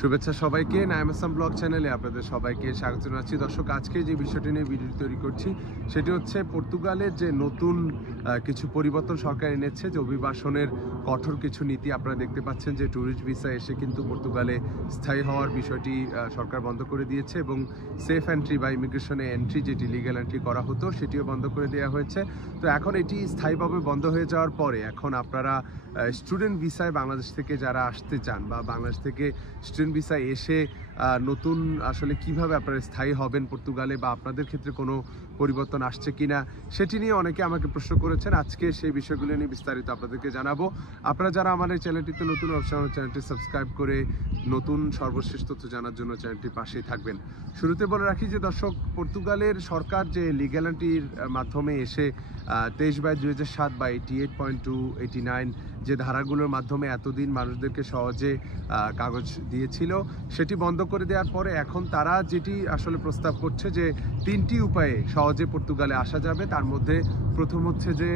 শুভেচ্ছা সবাইকে। নাইম আসাম ব্লগ চ্যানেলে আপনাদের সবাইকে স্বাগত জানাচ্ছি। দর্শক, আজকে যে বিষয়টি নিয়ে ভিডিও তৈরি করছি সেটি হচ্ছে পর্তুগালের যে নতুন কিছু পরিবর্তন সরকার এনেছে, যে অভিবাসনের কঠোর কিছু নীতি। আপনারা দেখতে পাচ্ছেন যে ট্যুরিস্ট ভিসা এসে কিন্তু পর্তুগালে স্থায়ী হওয়ার বিষয়টি সরকার বন্ধ করে দিয়েছে, এবং সেফ এন্ট্রি বা ইমিগ্রেশনে এন্ট্রি, যেটি লিগ্যাল এন্ট্রি করা হতো, সেটিও বন্ধ করে দেওয়া হয়েছে। তো এখন এটি স্থায়ীভাবে বন্ধ হয়ে যাওয়ার পরে এখন আপনারা স্টুডেন্ট ভিসায় বাংলাদেশ থেকে যারা আসতে চান বা বাংলাদেশ থেকে স্টুডেন্ট ভিসায় এসে নতুন আসলে কিভাবে আপনারা স্থায়ী হবেন পর্তুগালে, বা আপনাদের ক্ষেত্রে কোনো পরিবর্তন আসছে কিনা সেটি নিয়ে অনেকে আমাকে প্রশ্ন করেছেন। আজকে সেই বিষয়গুলো নিয়ে বিস্তারিত আপনাদেরকে জানাবো। আপনারা যারা আমাদের চ্যানেলটিতে নতুন, অবশ্যই চ্যানেলটি সাবস্ক্রাইব করে নতুন সর্বশেষ তথ্য জানার জন্য চ্যানেলটির পাশেই থাকবেন। শুরুতে বলে রাখি যে দর্শক, পর্তুগালের সরকার যে লিগ্যাল এন্ট্রির মাধ্যমে এসে 23/2007 বা 88.289 যে ধারাগুলোর মাধ্যমে এতদিন মানুষদেরকে সহজে কাগজ দিয়েছিল, সেটি বন্ধ করে দেওয়ার পরে এখন তারা যেটি আসলে প্রস্তাব করছে যে 3টি উপায়ে সহজে পর্তুগালে আসা যাবে। তার মধ্যে প্রথম হচ্ছে যে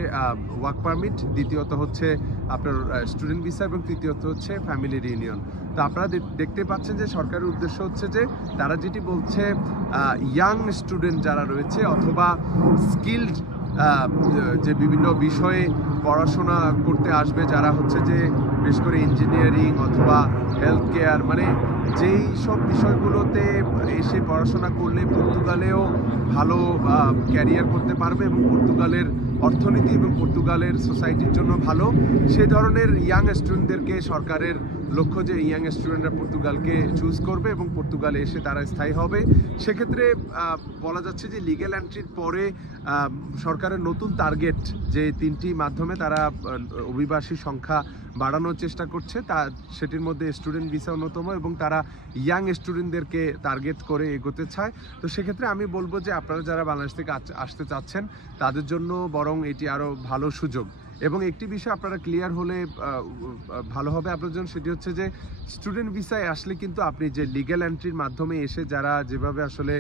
ওয়ার্ক পারমিট, দ্বিতীয়ত হচ্ছে আপনার স্টুডেন্ট ভিসা, এবং তৃতীয়ত হচ্ছে ফ্যামিলি রিউনিয়ন। তো আপনারা দেখতে পাচ্ছেন যে সরকারের উদ্দেশ্য হচ্ছে যে তারা যেটি বলছে, ইয়াং স্টুডেন্ট যারা রয়েছে অথবা স্কিলড যে বিভিন্ন বিষয়ে পড়াশোনা করতে আসবে, যারা হচ্ছে যে বিশেষ করে ইঞ্জিনিয়ারিং অথবা হেলথ কেয়ার, মানে যেই সব বিষয়গুলোতে এসে পড়াশোনা করলে পর্তুগালেও ভালো ক্যারিয়ার করতে পারবে এবং পর্তুগালের অর্থনীতি এবং পর্তুগালের সোসাইটির জন্য ভালো, সেই ধরনের ইয়াং স্টুডেন্টদেরকে সরকারের লক্ষ্য যে ইয়াং স্টুডেন্টরা পর্তুগালকে চুজ করবে এবং পর্তুগালে এসে তারা স্থায়ী হবে। সেক্ষেত্রে বলা যাচ্ছে যে লিগ্যাল এন্ট্রির পরে সরকারের নতুন টার্গেট, যে 3টি মাধ্যমে তারা অভিবাসী সংখ্যা বাড়ানোর চেষ্টা করছে, তা সেটির মধ্যে স্টুডেন্ট ভিসা অন্যতম, এবং তারা ইয়াং স্টুডেন্টদেরকে টার্গেট করে এগোতে চায়। তো সেক্ষেত্রে আমি বলবো যে আপনারা যারা বাংলাদেশ থেকে আসতে চাচ্ছেন তাদের জন্য বরং এটি আরও ভালো সুযোগ। এবং একটি বিষয় আপনারা ক্লিয়ার হলে ভালো হবে আপনার জন্য, সেটি হচ্ছে যে স্টুডেন্ট ভিসায় আসলে কিন্তু আপনি যে লিগ্যাল এন্ট্রির মাধ্যমে এসে যারা যেভাবে আসলে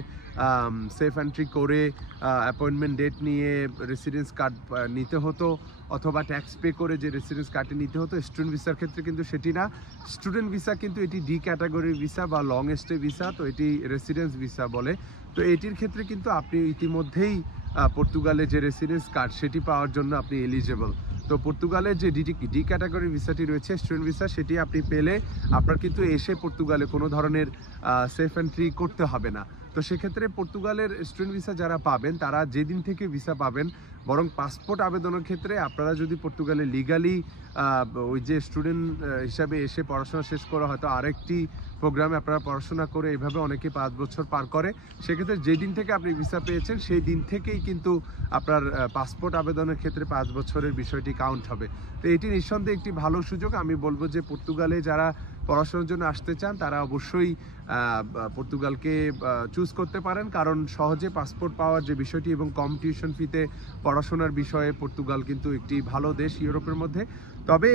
সেফ এন্ট্রি করে অ্যাপয়েন্টমেন্ট ডেট নিয়ে রেসিডেন্স কার্ড নিতে হতো অথবা ট্যাক্স পে করে যে রেসিডেন্স কার্ডটি নিতে হতো, স্টুডেন্ট ভিসার ক্ষেত্রে কিন্তু সেটি না। স্টুডেন্ট ভিসা কিন্তু এটি ডি ক্যাটাগরির ভিসা বা লং স্টে ভিসা, তো এটি রেসিডেন্স ভিসা বলে। তো এটির ক্ষেত্রে কিন্তু আপনি ইতিমধ্যেই পর্তুগালে যে রেসিডেন্স কার্ড সেটি পাওয়ার জন্য আপনি এলিজেবল। তো পর্তুগালের যে ডি ক্যাটাগরির ভিসাটি রয়েছে, স্টুডেন্ট ভিসা, সেটি আপনি পেলে আপনার কিন্তু এসে পর্তুগালে কোনো ধরনের সেফ এন্ট্রি করতে হবে না। তো সেক্ষেত্রে পর্তুগালের স্টুডেন্ট ভিসা যারা পাবেন তারা যেদিন থেকে ভিসা পাবেন, বরং পাসপোর্ট আবেদনের ক্ষেত্রে আপনারা যদি পর্তুগালে লিগালি ওই যে স্টুডেন্ট হিসাবে এসে পড়াশোনা শেষ করা, হয়তো আরেকটি প্রোগ্রামে আপনারা পড়াশোনা করে, এভাবে অনেকে 5 বছর পার করে, সেক্ষেত্রে যেদিন থেকে আপনি ভিসা পেয়েছেন সেই দিন থেকেই কিন্তু আপনার পাসপোর্ট আবেদনের ক্ষেত্রে 5 বছরের বিষয়টি কাউন্ট হবে। তো এটি নিঃসন্দেহে একটি ভালো সুযোগ। আমি বলবো যে পর্তুগালে যারা পড়াশোনার জন্য আসতে চান তারা অবশ্যই পর্তুগালকে চুজ করতে পারেন, কারণ সহজে পাসপোর্ট পাওয়ার যে বিষয়টি এবং কম টিউশন ফিতে পড়াশোনার বিষয়ে পর্তুগাল কিন্তু একটি ভালো দেশ ইউরোপের মধ্যে। তবে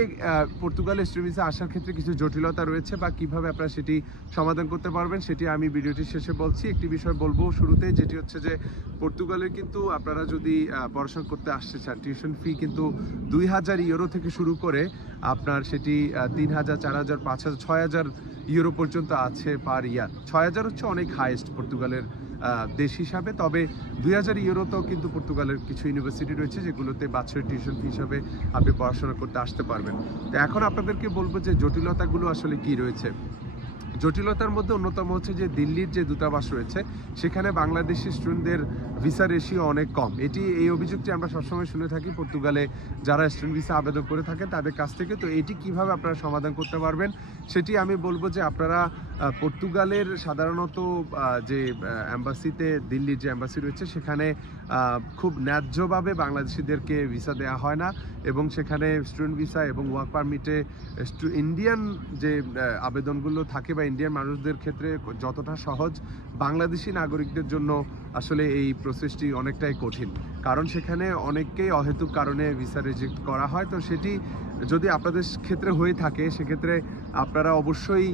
পর্তুগালে স্টুডেন্ট ভিসা আসার ক্ষেত্রে কিছু জটিলতা রয়েছে, বা কিভাবে আপনারা সেটি সমাধান করতে পারবেন সেটি আমি ভিডিওটির শেষে বলছি। একটি বিষয় বলবো শুরুতে, যেটি হচ্ছে যে পর্তুগালের কিন্তু আপনারা যদি পড়াশোনা করতে আসতে চান, টিউশন ফি কিন্তু 2000 ইউরো থেকে শুরু করে আপনার সেটি 3000, 4000, 5000, 6000 ইউরো পর্যন্ত আছে পার ইয়ার। 6000 হচ্ছে অনেক হাইয়েস্ট পর্তুগালের দেশ হিসাবে। তবে 2000 ইউরোতেও কিন্তু পর্তুগালের কিছু ইউনিভার্সিটি রয়েছে যেগুলোতে বাৎসরিক টিউশন ফি হিসাবে আপনি পড়াশোনা করতে আসতে পারবেন। তো এখন আপনাদেরকে বলবো যে জটিলতাগুলো আসলে কি রয়েছে। জটিলতার মধ্যে অন্যতম হচ্ছে যে দিল্লির যে দূতাবাস রয়েছে সেখানে বাংলাদেশি স্টুডেন্টদের ভিসা রেশিও অনেক কম। এই অভিযোগটি আমরা সবসময় শুনে থাকি পর্তুগালে যারা স্টুডেন্ট ভিসা আবেদন করে থাকেন তাদের কাছ থেকে। তো এটি কিভাবে আপনারা সমাধান করতে পারবেন সেটি আমি বলবো যে আপনারা পর্তুগালের সাধারণত যে অ্যাম্বাসিতে, দিল্লির যে অ্যাম্বাসি রয়েছে সেখানে খুব ন্যায্যভাবে বাংলাদেশিদেরকে ভিসা দেওয়া হয় না, এবং সেখানে স্টুডেন্ট ভিসা এবং ওয়ার্ক পারমিটে ইন্ডিয়ান যে আবেদনগুলো থাকে বা ইন্ডিয়ান মানুষদের ক্ষেত্রে যতটা সহজ, বাংলাদেশি নাগরিকদের জন্য আসলে এই প্রসেসটি অনেকটাই কঠিন, কারণ সেখানে অনেককেই অহেতুক কারণে ভিসা রিজেক্ট করা হয়। তো সেটি যদি আপনাদের ক্ষেত্রে হয়ে থাকে সেক্ষেত্রে আপনারা অবশ্যই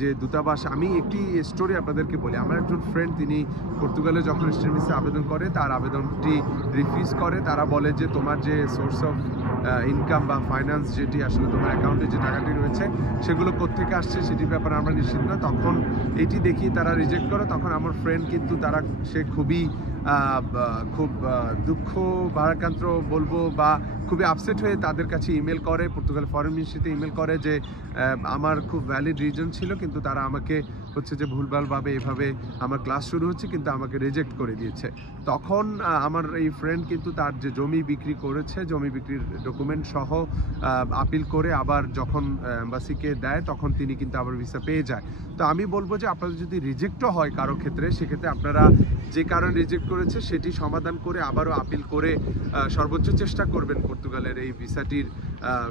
যে দূতাবাস, আমি একটি স্টোরি আপনাদেরকে বলি। আমার একজন ফ্রেন্ড, তিনি পর্তুগালে যখন স্টুডেন্ট ভিসা আবেদন করে তার আবেদনটি রিফিউজ করে। তারা বলে যে তোমার যে সোর্স অফ ইনকাম বা ফাইন্যান্স যেটি আসলে তোমার অ্যাকাউন্টে যে টাকাটি রয়েছে সেগুলো কোত্থেকে আসছে সেটির ব্যাপারে আমরা নিশ্চিত না। তখন এটি দেখি তারা রিজেক্ট করে, তখন আমার ফ্রেন্ড কিন্তু সে খুবই খুব দুঃখ ভারাক্রান্ত বলবো বা খুবই আপসেট হয়ে তাদের কাছে ইমেল করে, পর্তুগাল ফরেন মিনিস্ট্রিতে ইমেল করে যে আমার খুব ভ্যালিড রিজন ছিল কিন্তু তারা আমাকে হচ্ছে যে ভুলভালভাবে এভাবে আমার ক্লাস শুরু হচ্ছে কিন্তু আমাকে রিজেক্ট করে দিয়েছে। তখন আমার এই ফ্রেন্ড কিন্তু তার যে জমি বিক্রি করেছে, জমি বিক্রির ডকুমেন্ট সহ আপিল করে আবার যখন এম্বাসিকে দেয় তখন তিনি কিন্তু আবার ভিসা পেয়ে যায়। তো আমি বলবো যে আপনাদের যদি রিজেক্টও হয় কারো ক্ষেত্রে, সেক্ষেত্রে আপনারা যে কারণে রিজেক্ট করেছে সেটি সমাধান করে আবারও আপিল করে সর্বোচ্চ চেষ্টা করবেন পর্তুগালের এই ভিসাটির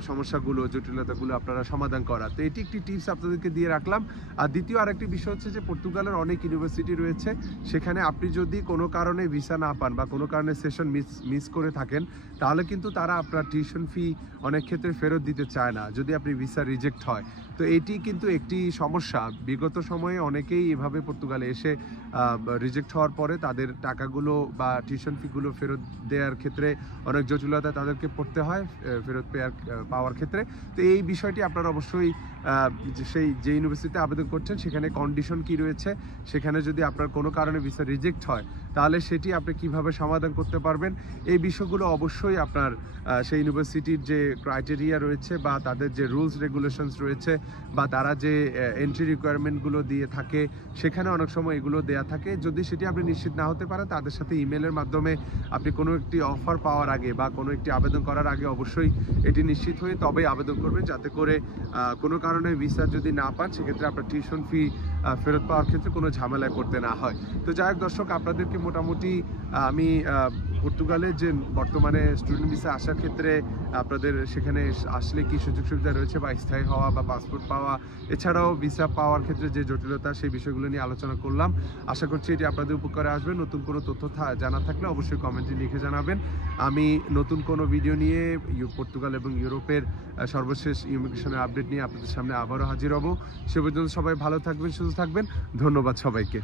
সমস্যাগুলো জটিলতাগুলো আপনারা সমাধান করা। তো এটি একটি টিপস আপনাদেরকে দিয়ে রাখলাম। আর দ্বিতীয় আরেকটি বিষয় হচ্ছে যে পর্তুগালের অনেক ইউনিভার্সিটি রয়েছে, সেখানে আপনি যদি কোনো কারণে ভিসা না পান বা কোনো কারণে সেশন মিস করে থাকেন তাহলে কিন্তু তারা আপনার টিউশন ফি অনেক ক্ষেত্রে ফেরত দিতে চায় না যদি আপনি ভিসা রিজেক্ট হয়। তো এটি কিন্তু একটি সমস্যা। বিগত সময়ে অনেকেই এভাবে পর্তুগালে এসে রিজেক্ট হওয়ার পরে তাদের টাকাগুলো বা টিউশন ফিগুলো ফেরত দেওয়ার ক্ষেত্রে অনেক জটিলতা তাদেরকে পড়তে হয় ফেরত পাওয়ার ক্ষেত্রে। তো এই বিষয়টি আপনারা অবশ্যই যে ইউনিভার্সিটিতে আবেদন করছেন সেখানে কন্ডিশন কি রয়েছে, সেখানে যদি আপনার কোনো কারণে ভিসা রিজেক্ট হয় তাহলে সেটি আপনি কিভাবে সমাধান করতে পারবেন, এই বিষয়গুলো অবশ্যই আপনার সেই ইউনিভার্সিটির যে ক্রাইটেরিয়া রয়েছে বা তাদের যে রুলস রেগুলেশনস রয়েছে বা তারা যে এন্ট্রি রিকোয়ারমেন্টগুলো দিয়ে থাকে সেখানে অনেক সময় এগুলো দেয়া থাকে। যদি সেটি আপনি নিশ্চিত না হতে পারেন তাদের সাথে ইমেলের মাধ্যমে আপনি কোনো একটি অফার পাওয়ার আগে বা কোনো একটি আবেদন করার আগে অবশ্যই এটি নিশ্চিত হয়ে তবেই আবেদন করবেন, যাতে করে কোনো কারণে ভিসা যদি না পান সেক্ষেত্রে আপনার টিউশন ফি ফেরত পাওয়ার ক্ষেত্রে কোনো ঝামেলায় পড়তে না হয়। তো যাই হোক দর্শক, আপনাদেরকে মোটামুটি আমি পর্তুগালের যে বর্তমানে স্টুডেন্ট ভিসা আসার ক্ষেত্রে আপনাদের সেখানে আসলে কি সুযোগ সুবিধা রয়েছে বা স্থায়ী হওয়া বা পাসপোর্ট পাওয়া এছাড়াও ভিসা পাওয়ার ক্ষেত্রে যে জটিলতা সেই বিষয়গুলো নিয়ে আলোচনা করলাম। আশা করছি এটি আপনাদের উপকারে আসবে। নতুন কোনো তথ্য জানা থাকলে অবশ্যই কমেন্টে লিখে জানাবেন। আমি নতুন কোনো ভিডিও নিয়ে পর্তুগাল এবং ইউরোপের সর্বশেষ ইমিগ্রেশনের আপডেট নিয়ে আপনাদের সামনে আবারও হাজির হব। সে পর্যন্ত সবাই ভালো থাকবেন, সুস্থ থাকবেন। ধন্যবাদ সবাইকে।